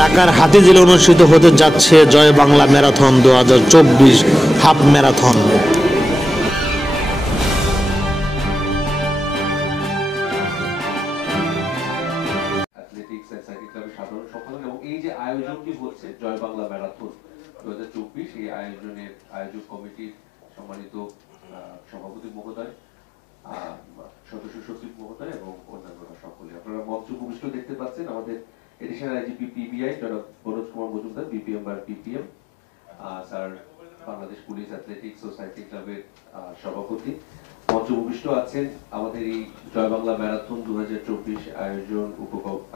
ঢাকার হাতিঝিলে অনুষ্ঠিত হতে যাচ্ছে Joy Bangla marathon 2024 half marathon. Athletics and cycling ক্লাবের সাধারণ সম্পাদক এবং এই যে আয়োজনটি হচ্ছে জয় বাংলা ম্যারাথন 2024 এই আয়োজনের আয়োজক কমিটির সম্মানিত সভাপতি মহোদয়, সদস্য সচিব মহোদয় এবং অন্যান্যরা সকলে আপনারা মঞ্চ ভূমিষ্ঠ দেখতে পাচ্ছেন। আমাদের এডিশনাল আইজিপি পিবিআই জনাব মনোজ কুমার মজুমদার, বিপিএম বা PPM sir, Bangladesh police athletics ও সাইক্লিং ক্লাবের সভাপতি। মঞ্চ ভূমিষ্ঠ আছেন আমাদের এই জয় বাংলা ম্যারাথন 2024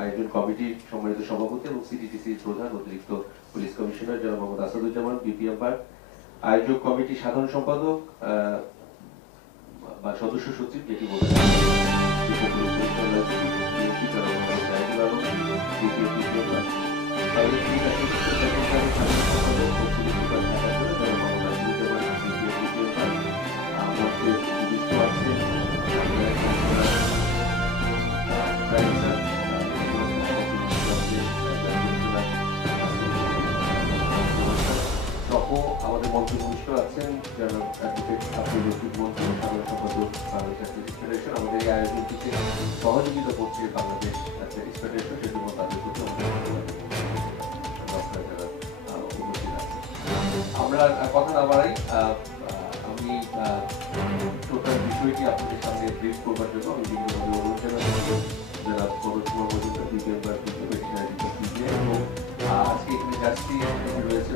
আয়োজন কমিটির সম্মানিত সভাপতি এবং সিটিটিসির প্রধান অতিরিক্ত পুলিশ কমিশনার জনাব মোহাম্মদ আসাদুজ্জামান, বিপিএম বার আয়োজক কমিটির সাধারণ সম্পাদক বা সদস্য সচিব যেটি বলছেন আমাদের মঞ্চে ভূমিষ্ঠ আছেন জনাব অ্যাডভোকেট আব্দুল রশিদ মঞ্জুর, সাধারণ সম্পাদক বাংলাদেশ অ্যাথলেটিক্স ফেডারেশন। আমাদের এই আয়োজনটিতে সহযোগিতা করছে বাংলাদেশ অ্যাথলেটিক্স ফেডারেশন, সেজন্য তাদের প্রতি আমরা কথা না বাড়াই, আমি টোটাল বিষয়টি আপনাদের সামনে ব্রিফ করবার জন্য আমি বিভিন্নভাবে অনুরোধ জানাচ্ছি জনাব মনোজ কুমার মজুমদার, বিপিএম বার পিপিএম এবং আজকে এখানে যাচ্ছি রয়েছে